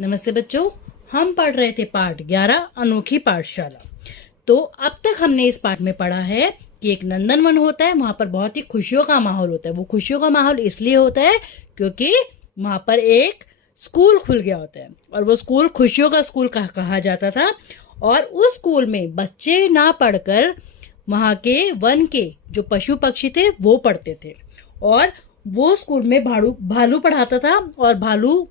नमस्ते बच्चों, हम पढ़ रहे थे पाठ 11 अनोखी पाठशाला। तो अब तक हमने इस पाठ में पढ़ा है कि एक नंदनवन होता है, वहां पर बहुत ही खुशियों का माहौल होता है। वो खुशियों का माहौल इसलिए होता है क्योंकि वहां पर एक स्कूल खुल गया होता है और वो स्कूल खुशियों का स्कूल कहा जाता था। और उस स्कूल में बच्चे ना पढ़कर वहां के वन के जो पशु पक्षी थे वो पढ़ते थे और वो स्कूल में भालू पढ़ाता था और भालू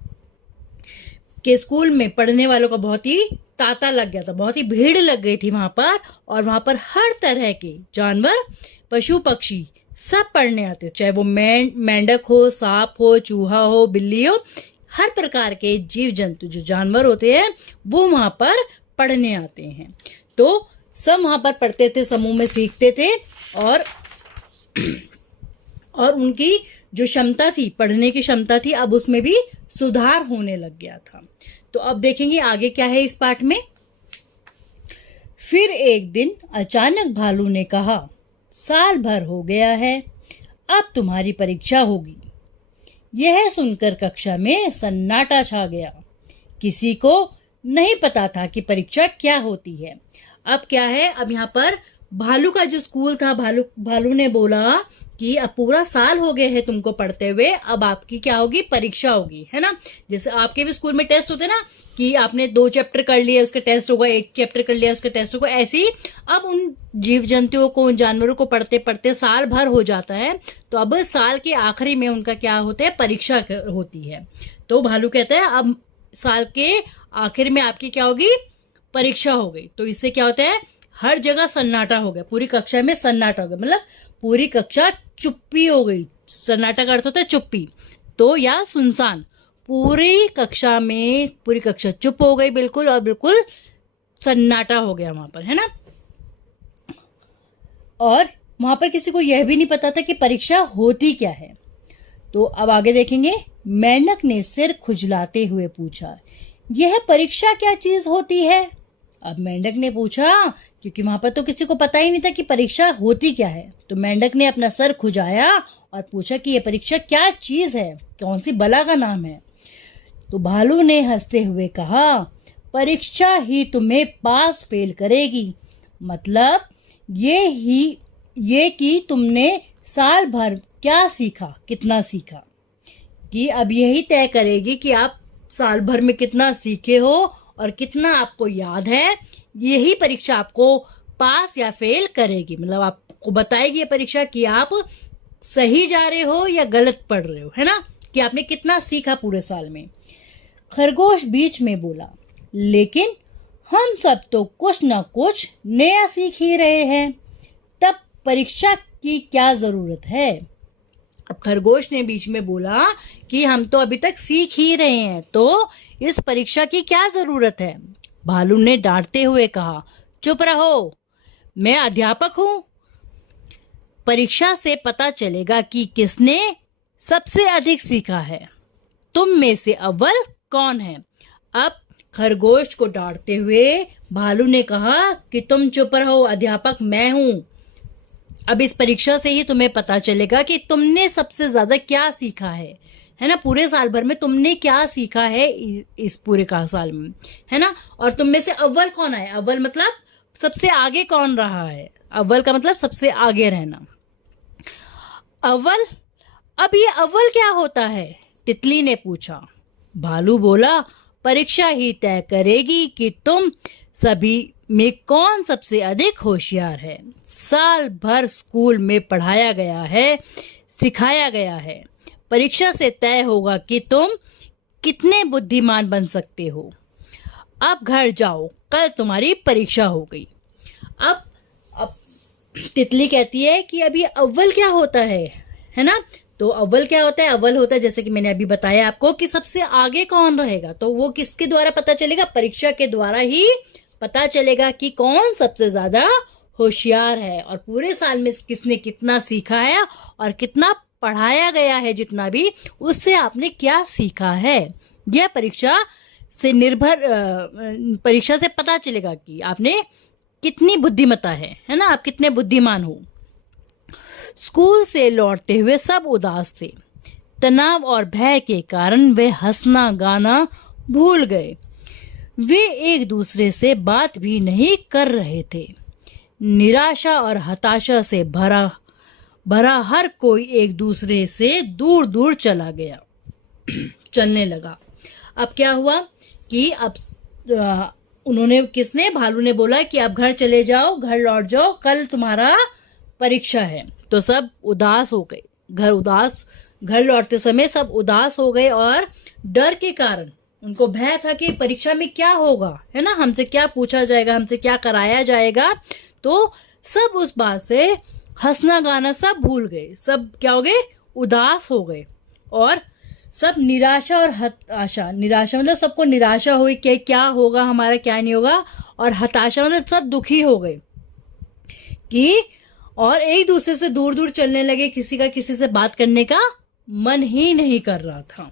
के स्कूल में पढ़ने वालों का बहुत ही तांता लग गया था, बहुत ही भीड़ लग गई थी वहां पर। और वहां पर हर तरह के जानवर, पशु पक्षी सब पढ़ने आते, चाहे वो मेंढक हो, सांप हो, चूहा हो, बिल्ली हो, हर प्रकार के जीव जंतु जो जानवर होते हैं वो वहां पर पढ़ने आते हैं। तो सब वहां पर पढ़ते थे, समूह में सीखते थे और उनकी जो क्षमता थी, पढ़ने की क्षमता थी, अब उसमें भी सुधार होने लग गया था। तो अब देखेंगे आगे क्या है इस पाठ में। फिर एक दिन अचानक भालू ने कहा, साल भर हो गया है, अब तुम्हारी परीक्षा होगी। यह सुनकर कक्षा में सन्नाटा छा गया। किसी को नहीं पता था कि परीक्षा क्या होती है। अब क्या है, अब यहाँ पर भालू का जो स्कूल था, भालू ने बोला कि अब पूरा साल हो गए है तुमको पढ़ते हुए, अब आपकी क्या होगी, परीक्षा होगी, है ना। जैसे आपके भी स्कूल में टेस्ट होते ना कि आपने 2 चैप्टर कर लिए उसका टेस्ट होगा, 1 चैप्टर कर लिया उसका टेस्ट होगा, ऐसे ही अब उन जीव जंतुओं को, उन जानवरों को पढ़ते पढ़ते साल भर हो जाता है। तो अब साल के आखिरी में उनका क्या होता है, परीक्षा होती है। तो भालू कहता है अब साल के आखिर में आपकी क्या होगी, परीक्षा हो गई। तो इससे क्या होता है, हर जगह सन्नाटा हो गया, पूरी कक्षा में सन्नाटा हो गया, मतलब पूरी कक्षा चुप्पी हो गई। सन्नाटा का अर्थ होता है चुप्पी, तो या सुनसान। पूरी कक्षा चुप हो गई बिल्कुल, और बिल्कुल सन्नाटा हो गया वहां पर, है ना। और वहां पर किसी को यह भी नहीं पता था कि परीक्षा होती क्या है। तो अब आगे देखेंगे। मेंढक ने सिर खुजलाते हुए पूछा, यह परीक्षा क्या चीज होती है। अब मेंढक ने पूछा, क्योंकि वहां पर तो किसी को पता ही नहीं था कि परीक्षा होती क्या है। तो मेंढक ने अपना सर खुजाया और पूछा कि यह परीक्षा क्या चीज है, कौन सी बला का नाम है। तो भालू ने हंसते हुए कहा, परीक्षा ही तुम्हें पास फेल करेगी। मतलब ये कि तुमने साल भर क्या सीखा, कितना सीखा, कि अब यही तय करेगी कि आप साल भर में कितना सीखे हो और कितना आपको याद है। यही परीक्षा आपको पास या फेल करेगी, मतलब आपको बताएगी ये परीक्षा कि आप सही जा रहे हो या गलत पढ़ रहे हो, है ना, कि आपने कितना सीखा पूरे साल में। खरगोश बीच में बोला, लेकिन हम सब तो कुछ न कुछ नया सीख ही रहे हैं, तब परीक्षा की क्या जरूरत है। अब खरगोश ने बीच में बोला कि हम तो अभी तक सीख ही रहे हैं, तो इस परीक्षा की क्या जरूरत है। भालू ने डांटते हुए कहा, चुप रहो, मैं अध्यापक हूं। परीक्षा से पता चलेगा कि किसने सबसे अधिक सीखा है। तुम में से अव्वल कौन है। अब खरगोश को डांटते हुए भालू ने कहा कि तुम चुप रहो, अध्यापक मैं हूं। अब इस परीक्षा से ही तुम्हें पता चलेगा कि तुमने सबसे ज्यादा क्या सीखा है ना, पूरे साल भर में तुमने क्या सीखा है इस पूरे का साल में, है ना। और तुम में से अव्वल कौन है। अव्वल मतलब सबसे आगे कौन रहा है, अव्वल का मतलब सबसे आगे रहना। अव्वल, अब ये अव्वल क्या होता है, तितली ने पूछा। भालू बोला, परीक्षा ही तय करेगी कि तुम सभी में कौन सबसे अधिक होशियार है। साल भर स्कूल में पढ़ाया गया है, सिखाया गया है, परीक्षा से तय होगा कि तुम कितने बुद्धिमान बन सकते हो। अब घर जाओ, कल तुम्हारी परीक्षा हो गई। अब तितली कहती है कि अभी अव्वल क्या होता है ना। तो अव्वल क्या होता है, अव्वल होता है जैसे कि मैंने अभी बताया आपको कि सबसे आगे कौन रहेगा। तो वो किसके द्वारा पता चलेगा, परीक्षा के द्वारा ही पता चलेगा कि कौन सबसे ज्यादा होशियार है और पूरे साल में किसने कितना सीखा है और कितना पढ़ाया गया है, जितना भी उससे आपने क्या सीखा है। यह परीक्षा से पता चलेगा कि आपने कितनी बुद्धिमत्ता है ना, आप कितने बुद्धिमान हो। स्कूल से लौटते हुए सब उदास थे। तनाव और भय के कारण वे हंसना गाना भूल गए। वे एक दूसरे से बात भी नहीं कर रहे थे। निराशा और हताशा से भरा भरा हर कोई एक दूसरे से दूर दूर चला गया, चलने लगा। अब क्या हुआ कि अब उन्होंने, किसने, भालू ने बोला कि अब घर चले जाओ, घर लौट जाओ, कल तुम्हारा परीक्षा है। तो सब उदास हो गए। घर लौटते समय सब उदास हो गए और डर के कारण उनको भय था कि परीक्षा में क्या होगा, है ना, हमसे क्या पूछा जाएगा, हमसे क्या कराया जाएगा। तो सब उस बात से हंसना गाना सब भूल गए। सब क्या हो गए, उदास हो गए। और सब निराशा और हताशा, निराशा मतलब सबको निराशा हुई कि क्या होगा हमारा, क्या नहीं होगा, और हताशा मतलब सब दुखी हो गए कि, और एक दूसरे से दूर दूर चलने लगे। किसी का किसी से बात करने का मन ही नहीं कर रहा था।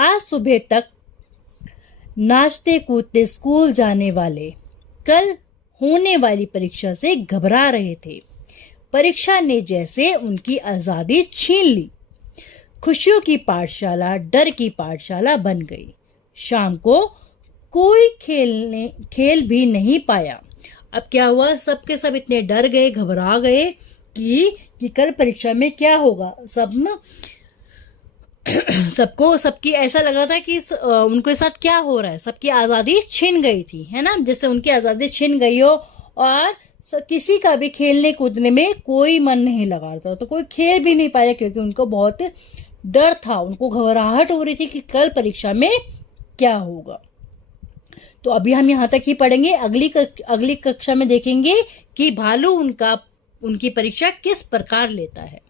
आज सुबह तक नाचते कूदते स्कूल जाने वाले कल होने वाली परीक्षा से घबरा रहे थे। परीक्षा ने जैसे उनकी आजादी छीन ली। खुशियों की पाठशाला डर की पाठशाला बन गई। शाम को कोई खेल भी नहीं पाया। अब क्या हुआ, सबके सब इतने डर गए, घबरा गए कि कल परीक्षा में क्या होगा। सबको सबकी ऐसा लग रहा था कि उनके साथ क्या हो रहा है, सबकी आज़ादी छिन गई थी, है ना, जैसे उनकी आज़ादी छिन गई हो। और किसी का भी खेलने कूदने में कोई मन नहीं लगा रहा था, तो कोई खेल भी नहीं पाया क्योंकि उनको बहुत डर था, उनको घबराहट हो रही थी कि कल परीक्षा में क्या होगा। तो अभी हम यहाँ तक ही पढ़ेंगे। अगली कक्षा में देखेंगे कि भालू उनकी परीक्षा किस प्रकार लेता है।